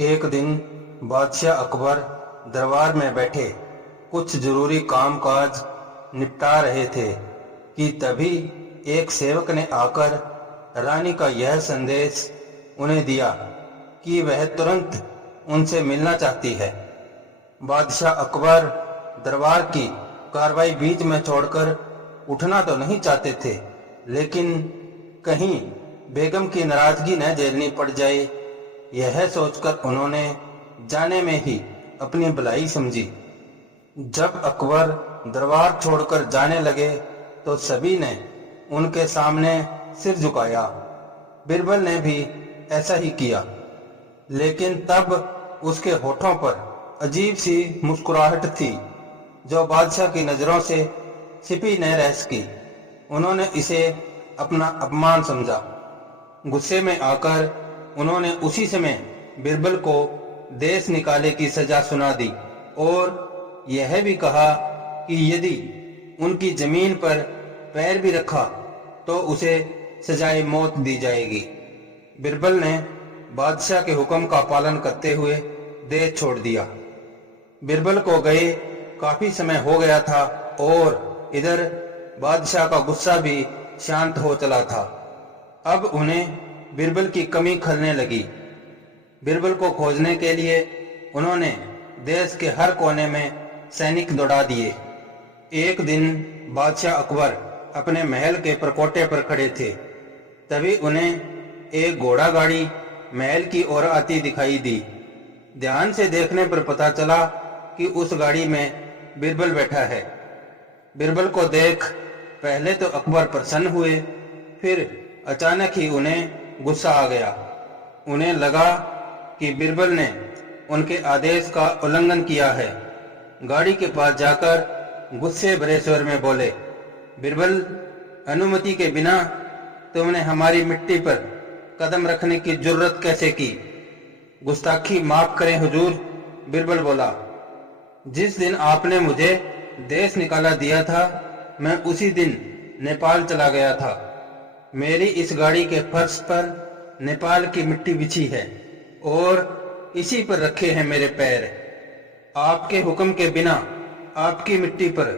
एक दिन बादशाह अकबर दरबार में बैठे कुछ जरूरी कामकाज निपटा रहे थे कि तभी एक सेवक ने आकर रानी का यह संदेश उन्हें दिया कि वह तुरंत उनसे मिलना चाहती है। बादशाह अकबर दरबार की कार्रवाई बीच में छोड़कर उठना तो नहीं चाहते थे, लेकिन कहीं बेगम की नाराजगी न झेलनी पड़ जाए, यह सोचकर उन्होंने जाने में ही अपनी भलाई समझी। जब अकबर दरबार छोड़कर जाने लगे तो सभी ने उनके सामने सिर झुकाया। बिरबल ने भी ऐसा ही किया, लेकिन तब उसके होठों पर अजीब सी मुस्कुराहट थी जो बादशाह की नजरों से छिपी न रह सकी। उन्होंने इसे अपना अपमान समझा। गुस्से में आकर उन्होंने उसी समय बिरबल को देश निकाले की सजा सुना दी और यह भी कहा कि यदि उनकी जमीन पर पैर भी रखा तो उसे सजाए मौत दी जाएगी। बिरबल ने बादशाह के हुक्म का पालन करते हुए देश छोड़ दिया। बिरबल को गए काफी समय हो गया था और इधर बादशाह का गुस्सा भी शांत हो चला था। अब उन्हें बिरबल की कमी खलने लगी। बिरबल को खोजने के लिए उन्होंने देश के हर कोने में सैनिक दौड़ा दिए। एक दिन बादशाह अकबर अपने महल के परकोटे पर खड़े थे, तभी उन्हें एक घोड़ा गाड़ी महल की ओर आती दिखाई दी। ध्यान से देखने पर पता चला कि उस गाड़ी में बिरबल बैठा है। बिरबल को देख पहले तो अकबर प्रसन्न हुए, फिर अचानक ही उन्हें गुस्सा आ गया। उन्हें लगा कि बिरबल ने उनके आदेश का उल्लंघन किया है। गाड़ी के पास जाकर गुस्से भरे स्वर में बोले, बिरबल, अनुमति के बिना तुमने हमारी मिट्टी पर कदम रखने की जुर्रत कैसे की? गुस्ताखी माफ करें हुजूर, बिरबल बोला। जिस दिन आपने मुझे देश निकाला दिया था, मैं उसी दिन नेपाल चला गया था। मेरी इस गाड़ी के फर्श पर नेपाल की मिट्टी बिछी है और इसी पर रखे हैं मेरे पैर। आपके हुक्म के बिना आपकी मिट्टी पर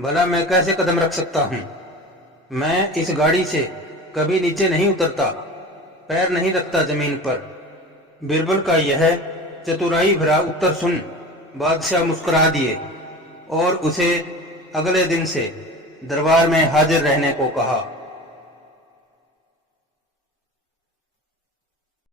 भला मैं कैसे कदम रख सकता हूँ? मैं इस गाड़ी से कभी नीचे नहीं उतरता, पैर नहीं रखता जमीन पर। बिरबल का यह चतुराई भरा उत्तर सुन बादशाह मुस्कुरा दिए और उसे अगले दिन से दरबार में हाजिर रहने को कहा।